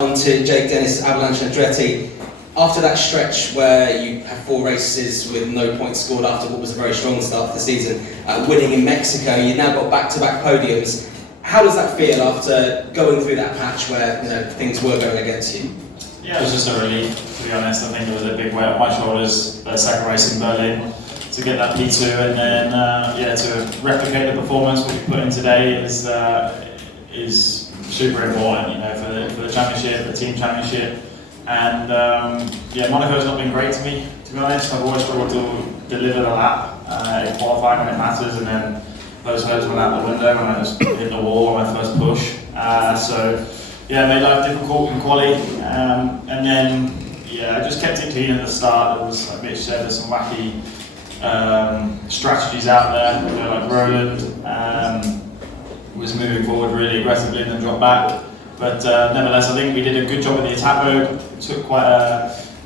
On to Jake, Dennis, Avalanche and Andretti. After that stretch where you had 4 races with no points scored after what was a very strong start to the season, winning in Mexico, you've now got back-to-back podiums. How does that feel after going through that patch where things were going against you? Yeah, it was just a relief, to be honest. I think it was a big weight off my shoulders, the second race in Berlin, to get that P2 and then to replicate the performance we put in today is super important, for the championship, the team championship. And Monaco's not been great to me, to be honest. I've always struggled to deliver the lap in qualifying when it matters, and then those hurdles went out the window when I just hit the wall on my first push. It made life difficult in quali. And then I just kept it clean at the start. There was, like Mitch said, there's some wacky strategies out there, like Roland was moving forward really aggressively and then dropped back. But nevertheless, I think we did a good job with the attack mode. Took quite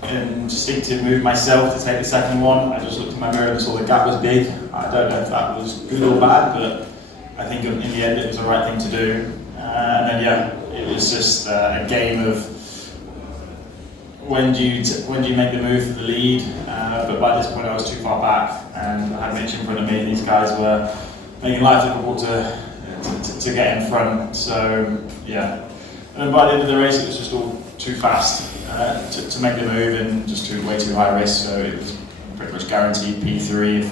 an instinctive move myself to take the second one. I just looked in my mirror and saw the gap was big. I don't know if that was good or bad, but I think in the end it was the right thing to do. And then it was just a game of when do you make the move for the lead. But by this point I was too far back, and I had Mitch in front of me, and these guys were making life difficult to get in front. So and by the end of the race it was just all too fast to make the move, and just way too high risk. So it was pretty much guaranteed P3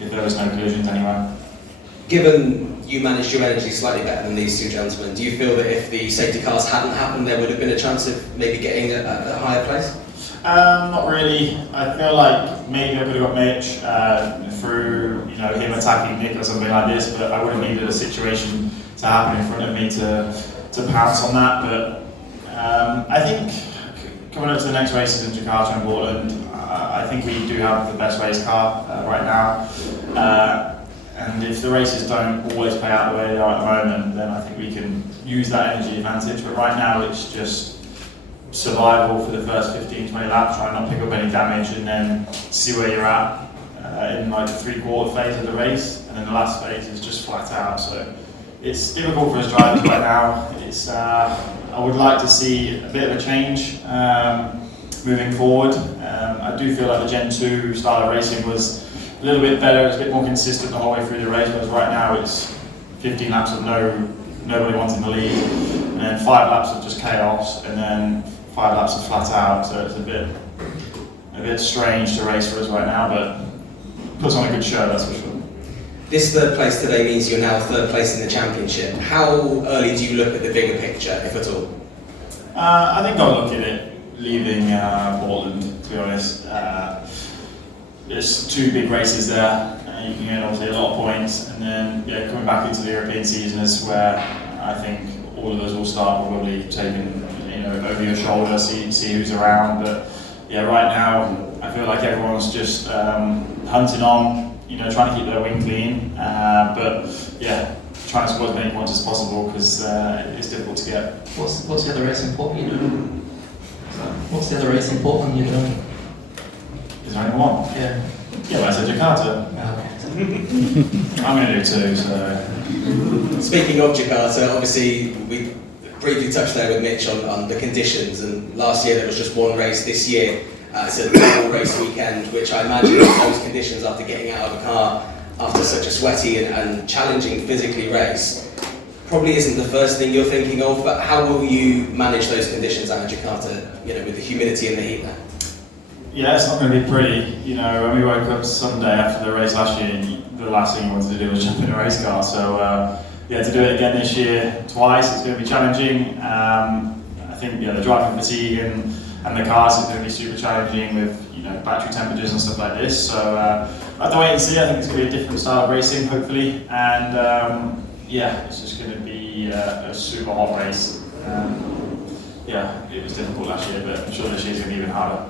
if there was no collisions anywhere. Given you managed your energy slightly better than these two gentlemen, do you feel that if the safety cars hadn't happened, there would have been a chance of maybe getting a higher place? Not really. I feel like maybe I could have got Mitch through him attacking Nick or something like this, but I would have needed a situation to happen in front of me to pounce on that. But I think coming up to the next races in Jakarta and Portland, I think we do have the best race car right now. And if the races don't always play out the way they are at the moment, then I think we can use that energy advantage. But right now it's just survival for the first 15-20 laps, try not to pick up any damage, and then see where you're at in like the 3/4 phase of the race, and then the last phase is just flat out. So it's difficult for us drivers right now. It's I would like to see a bit of a change moving forward. I do feel like the Gen 2 style of racing was a little bit better, it's a bit more consistent the whole way through the race, whereas right now it's 15 laps of nobody wanting the lead, and then 5 laps of just chaos, and then 5 laps of flat out. So it's a bit strange to race for us right now, but puts on a good show, that's for sure. This third place today means you're now third place in the championship. How early do you look at the bigger picture, if at all? I think I'll look at it leaving Portland, to be honest. There's 2 big races there. You can get obviously a lot of points, and then coming back into the European season is where I think all of us will start probably taking over your shoulder, see who's around. But right now I feel like everyone's just hunting on, trying to keep their wing clean. Trying to score as many points as possible, because it's difficult to get. What's the other race in Portland you're doing? What's the other race in Portland you're doing? Is there only one? Yeah, I said Jakarta. Okay. I'm going to do 2, so. Speaking of Jakarta, obviously we briefly touched there with Mitch on the conditions, and last year there was just 1 race. This year it's a double race weekend, which I imagine those conditions after getting out of a car after such a sweaty and challenging physically race probably isn't the first thing you're thinking of, but how will you manage those conditions out in Jakarta, with the humidity and the heat there? Yeah, it's not going to be pretty. When we woke up Sunday after the race last year, the last thing you wanted to do was jump in a race car. So to do it again this year twice, it's going to be challenging. I think the driving fatigue and the cars is going to be super challenging with battery temperatures and stuff like this. So I have to wait and see. I think it's going to be a different style of racing, hopefully. And it's just going to be a super hot race. It was difficult last year, but I'm sure this year's going to be even harder.